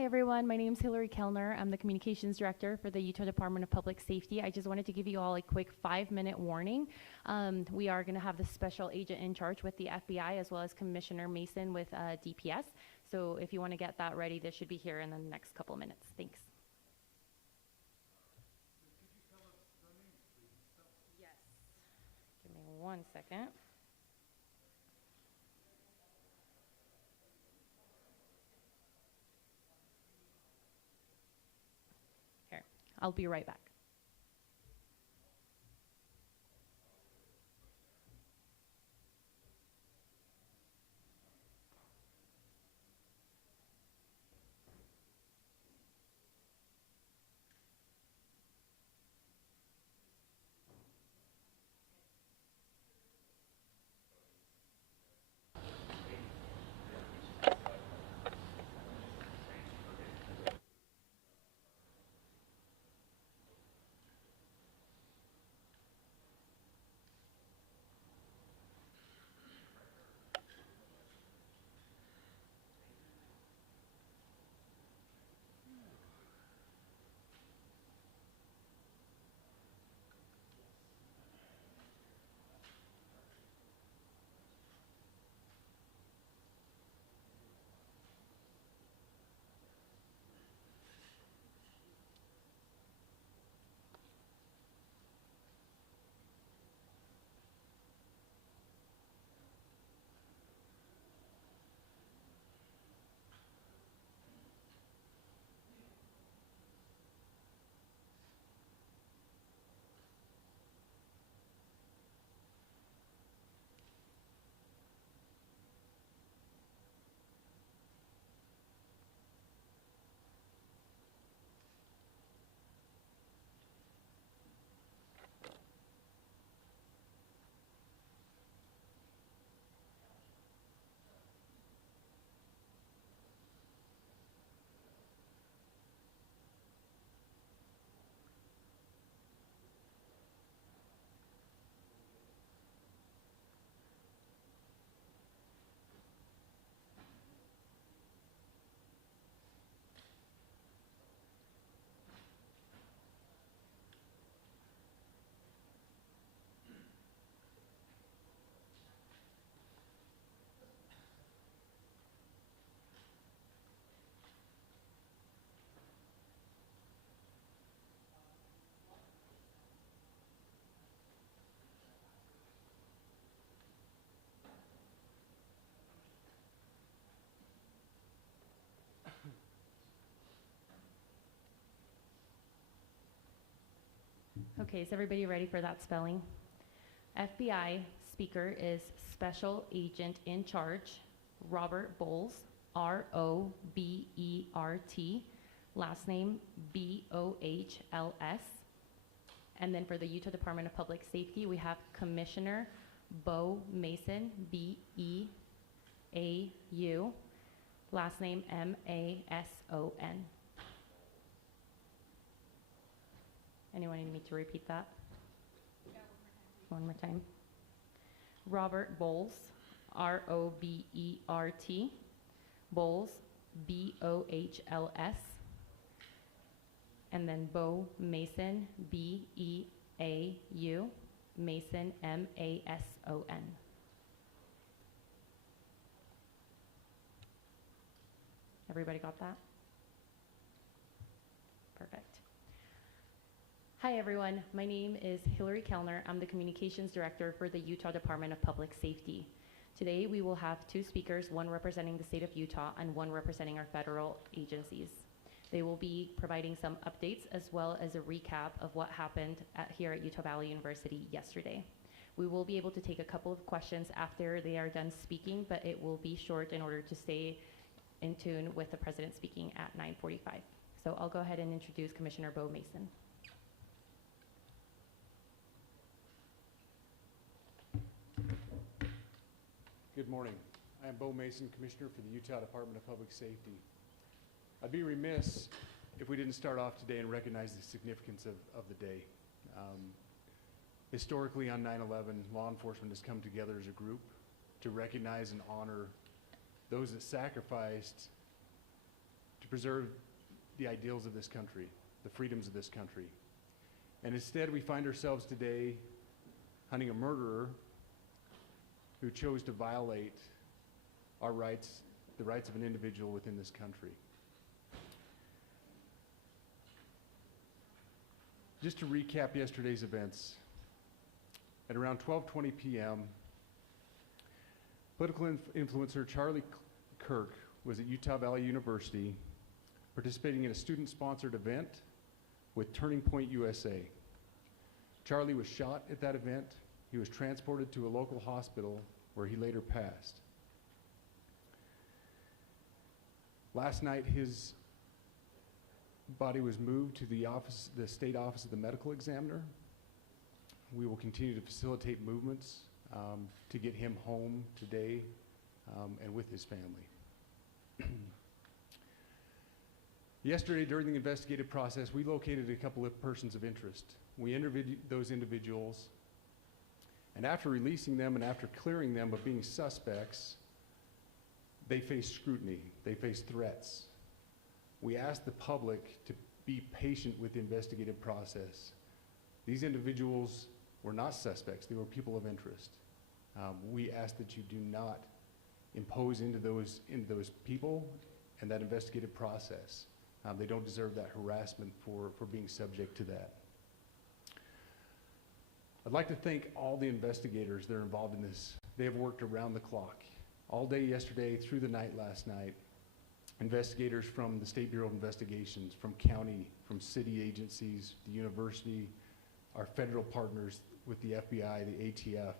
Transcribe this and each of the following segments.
Hi everyone, my name is Hillary Kellner. I'm the Communications Director for the Utah Department of Public Safety. I just wanted to give you all a quick 5-minute warning. We are going to have the special agent in charge with the FBI as well as Commissioner Mason with DPS. So if you want to get that ready, this should be here in the next couple of minutes. Thanks. Yes. Give me 1 second. Here, I'll be right back. Okay, is everybody ready for that spelling? FBI speaker is Special Agent in Charge, Robert Bowles, R-O-B-E-R-T, last name B-O-H-L-S. And then for the Utah Department of Public Safety, we have Commissioner Bo Mason, B-E-A-U, last name M-A-S-O-N. Anyone need me to repeat that? Yeah, one more time. Robert Bowles, R-O-B-E-R-T, Bowles, B-O-H-L-S, and then Bo Mason, B-E-A-U, Mason, M-A-S-O-N. Everybody got that? Perfect. Hi everyone, my name is Hillary Kellner. I'm the Communications Director for the Utah Department of Public Safety. Today we will have 2 speakers, one representing the state of Utah and one representing our federal agencies. They will be providing some updates as well as a recap of what happened here at Utah Valley University yesterday. We will be able to take a couple of questions after they are done speaking, but it will be short in order to stay in tune with the president speaking at 9:45. So I'll go ahead and introduce Commissioner Bo Mason. Good morning. I am Bo Mason, Commissioner for the Utah Department of Public Safety. I'd be remiss if we didn't start off today and recognize the significance of the day. Historically on 9/11, law enforcement has come together as a group to recognize and honor those that sacrificed to preserve the ideals of this country, the freedoms of this country. And instead, we find ourselves today hunting a murderer who chose to violate our rights, the rights of an individual within this country. Just to recap yesterday's events, at around 12:20 p.m., political influencer Charlie Kirk was at Utah Valley University participating in a student-sponsored event with Turning Point USA. Charlie was shot at that event. He was transported to a local hospital where he later passed. Last night, his body was moved to the state office of the medical examiner. We will continue to facilitate movements to get him home today and with his family. Yesterday, during the investigative process, we located a couple of persons of interest. We interviewed those individuals, and after releasing them and after clearing them of being suspects, they faced scrutiny, they faced threats. We asked the public to be patient with the investigative process. These individuals were not suspects, they were people of interest. We ask that you do not impose into those people and that investigative process. They don't deserve that harassment for being subject to that. I'd like to thank all the investigators that are involved in this. They have worked around the clock, all day yesterday, through the night last night. Investigators from the State Bureau of Investigations, from county, from city agencies, the university, our federal partners with the FBI, the ATF,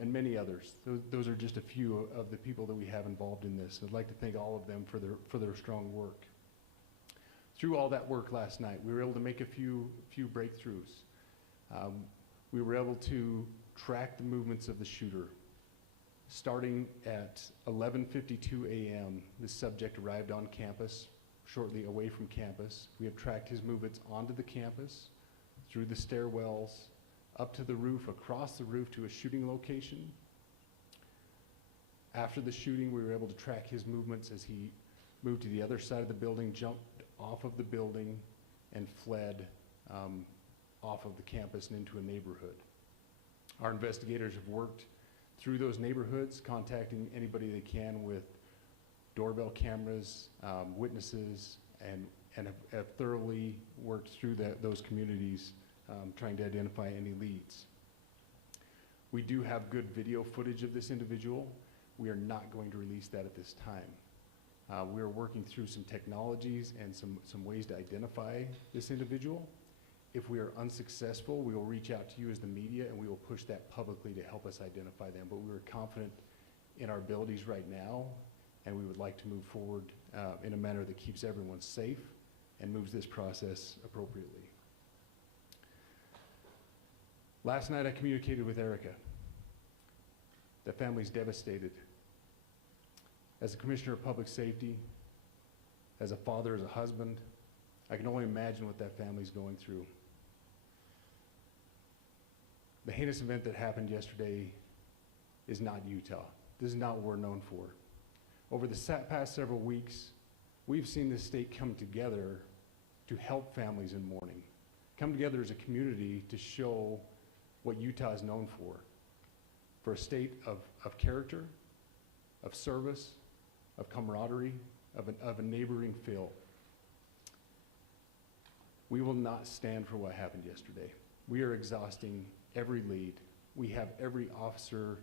and many others. Those are just a few of the people that we have involved in this. I'd like to thank all of them for their strong work. Through all that work last night, we were able to make a few breakthroughs. We were able to track the movements of the shooter. Starting at 11:52 a.m., the subject arrived on campus, shortly away from campus. We have tracked his movements onto the campus, through the stairwells, up to the roof, across the roof to a shooting location. After the shooting, we were able to track his movements as he moved to the other side of the building, jumped off of the building, and fled off of the campus and into a neighborhood. Our investigators have worked through those neighborhoods, contacting anybody they can with doorbell cameras, witnesses, and have thoroughly worked through those communities, trying to identify any leads. We do have good video footage of this individual. We are not going to release that at this time. We are working through some technologies and some ways to identify this individual. If we are unsuccessful, we will reach out to you as the media and we will push that publicly to help us identify them. But we are confident in our abilities right now, and we would like to move forward in a manner that keeps everyone safe and moves this process appropriately. Last night I communicated with Erica. The family's devastated. As a commissioner of public safety, as a father, as a husband, I can only imagine what that family's going through. The heinous event that happened yesterday is not Utah. This is not what we're known for. Over the past several weeks, we've seen this state come together to help families in mourning, come together as a community to show what Utah is known for a state of character, of service, of camaraderie, of a neighboring feel. We will not stand for what happened yesterday. We are exhausting every lead. We have every officer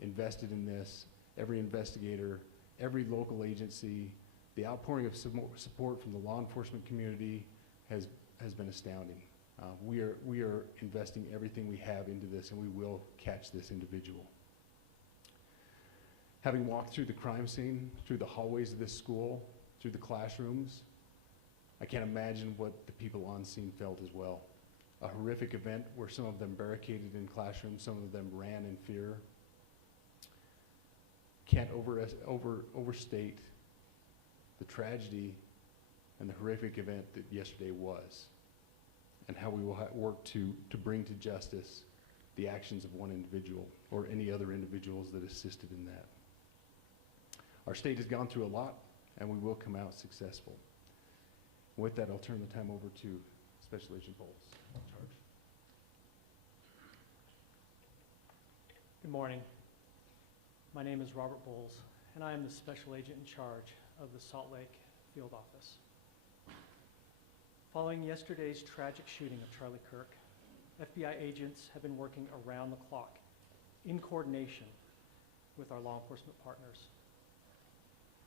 invested in this, every investigator, every local agency. The outpouring of support from the law enforcement community has been astounding. We are investing everything we have into this, and we will catch this individual. Having walked through the crime scene, through the hallways of this school, through the classrooms, I can't imagine what the people on scene felt as well. A horrific event where some of them barricaded in classrooms, some of them ran in fear. Can't overstate the tragedy and the horrific event that yesterday was, and how we will work to bring to justice the actions of one individual or any other individuals that assisted in that. Our state has gone through a lot. and we will come out successful. With that, I'll turn the time over to Special Agent Bowles. Charge. Good morning. My name is Robert Bowles, and I am the Special Agent in charge of the Salt Lake Field Office. Following yesterday's tragic shooting of Charlie Kirk, FBI agents have been working around the clock in coordination with our law enforcement partners.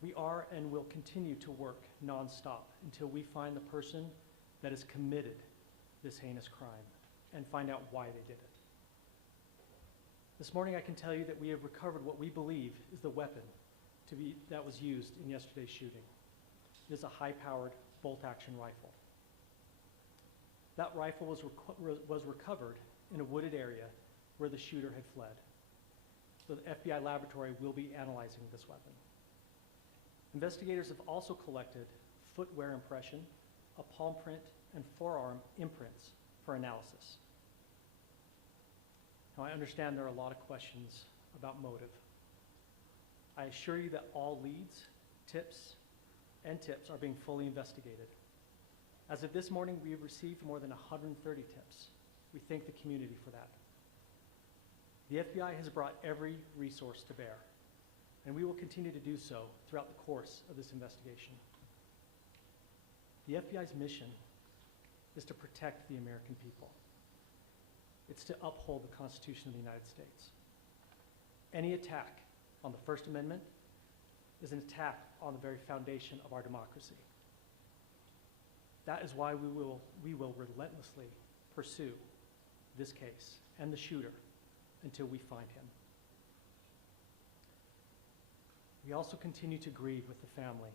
We are and will continue to work nonstop until we find the person that has committed this heinous crime and find out why they did it. This morning I can tell you that we have recovered what we believe is the weapon that was used in yesterday's shooting. It is a high-powered bolt-action rifle. That rifle was recovered in a wooded area where the shooter had fled. So the FBI laboratory will be analyzing this weapon. Investigators have also collected footwear impression, a palm print, and forearm imprints for analysis. Now, I understand there are a lot of questions about motive. I assure you that all leads, tips are being fully investigated. As of this morning, we have received more than 130 tips. We thank the community for that. The FBI has brought every resource to bear, and we will continue to do so throughout the course of this investigation. The FBI's mission is to protect the American people. It's to uphold the Constitution of the United States. Any attack on the First Amendment is an attack on the very foundation of our democracy. That is why we will relentlessly pursue this case and the shooter until we find him. We also continue to grieve with the family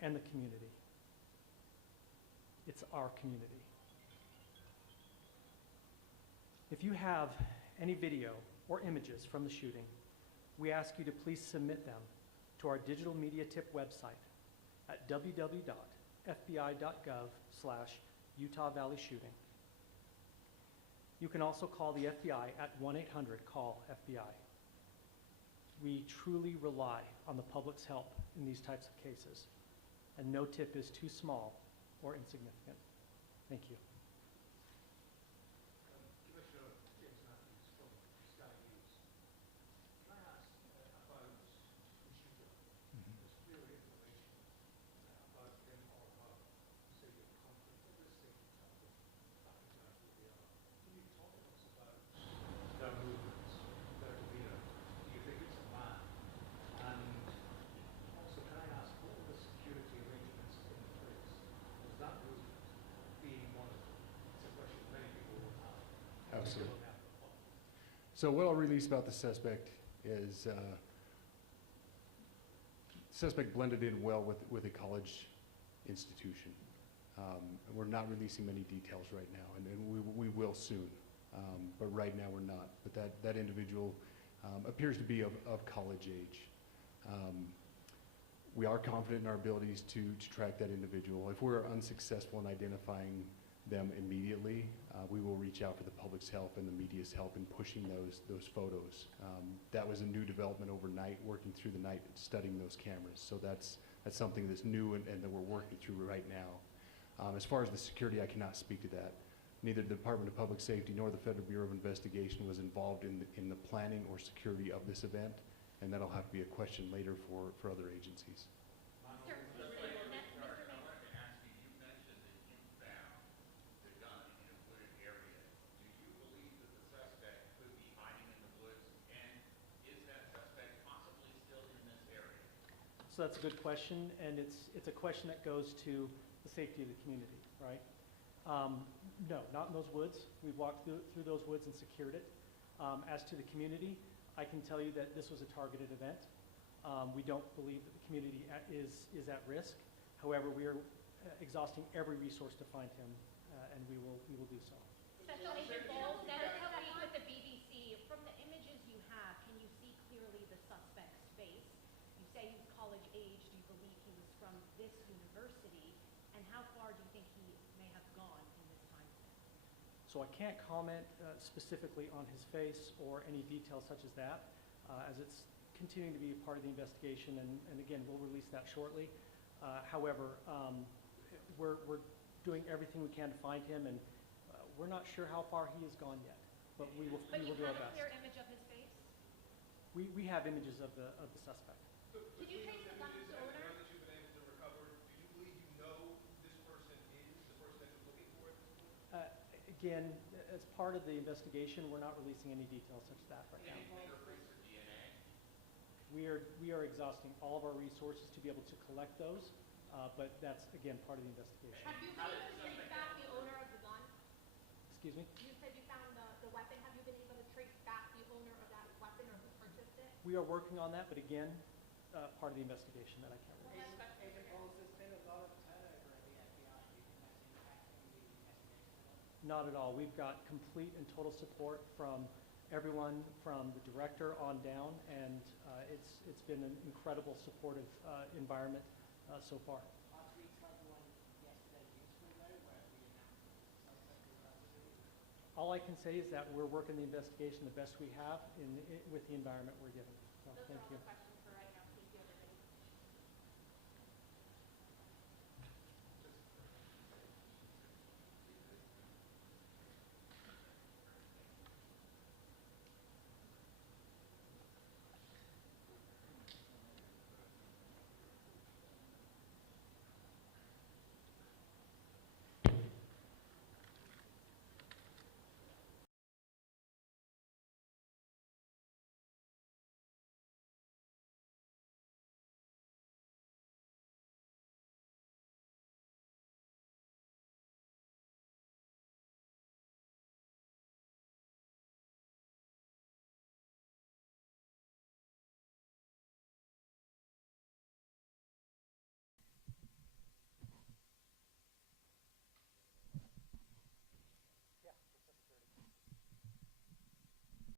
and the community. It's our community. If you have any video or images from the shooting, we ask you to please submit them to our digital media tip website at www.fbi.gov/Utah Valley Shooting. You can also call the FBI at 1-800-CALL-FBI. We truly rely on the public's help in these types of cases, and no tip is too small or insignificant. Thank you. Absolutely. So what I'll release about the suspect is suspect blended in well with a college institution. We're not releasing many details right now, and we will soon, but right now we're not. But that individual appears to be of college age. We are confident in our abilities to track that individual. If we're unsuccessful in identifying them immediately, we will reach out for the public's help and the media's help in pushing those photos. That was a new development overnight, working through the night, studying those cameras. So that's something that's new and that we're working through right now. As far as the security, I cannot speak to that. Neither the Department of Public Safety nor the Federal Bureau of Investigation was involved in the planning or security of this event, and that'll have to be a question later for other agencies. So that's a good question, and it's a question that goes to the safety of the community, right? No, not in those woods. We've walked through those woods and secured it. As to the community, I can tell you that this was a targeted event. We don't believe that the community is at risk. However, we are exhausting every resource to find him, and we will do so. Special Agent Bowles, that is how we with the BBC. From the images you have, can you see clearly the suspect's face? You say he's college age. Do you believe he was from this university? And how far do you think he may have gone in this time frame? So I can't comment specifically on his face or any details such as that, as it's continuing to be a part of the investigation, and again, we'll release that shortly. However, we're doing everything we can to find him, and we're not sure how far he has gone yet, but we will But you do our have a best. clear image of his face? We have images of the suspect. Could you trace the gun's owner? Now that you've been able to recover, do you believe you know this person is the person that you're looking for at this point? Again, as part of the investigation, we're not releasing any details such as that right now. Fingerprints or DNA? We are exhausting all of our resources to be able to collect those, but that's, again, part of the investigation. Have you been able to trace back the owner of the gun? Excuse me? You said you found the weapon. Have you been able to trace back the owner of that weapon or who purchased it? We are working on that, but again, part of the investigation that I can't release. Agent Bowles, there's been a lot of turnover at the FBI. Do you think that's impacting the investigation? Not at all. We've got complete and total support from everyone from the director on down, and it's been an incredible supportive environment so far. Our tweets like the one yesterday useful though, where we announced the suspect was custody? All I can say is that we're working the investigation the best we have with the environment we're given. So, Those thank are all you. the questions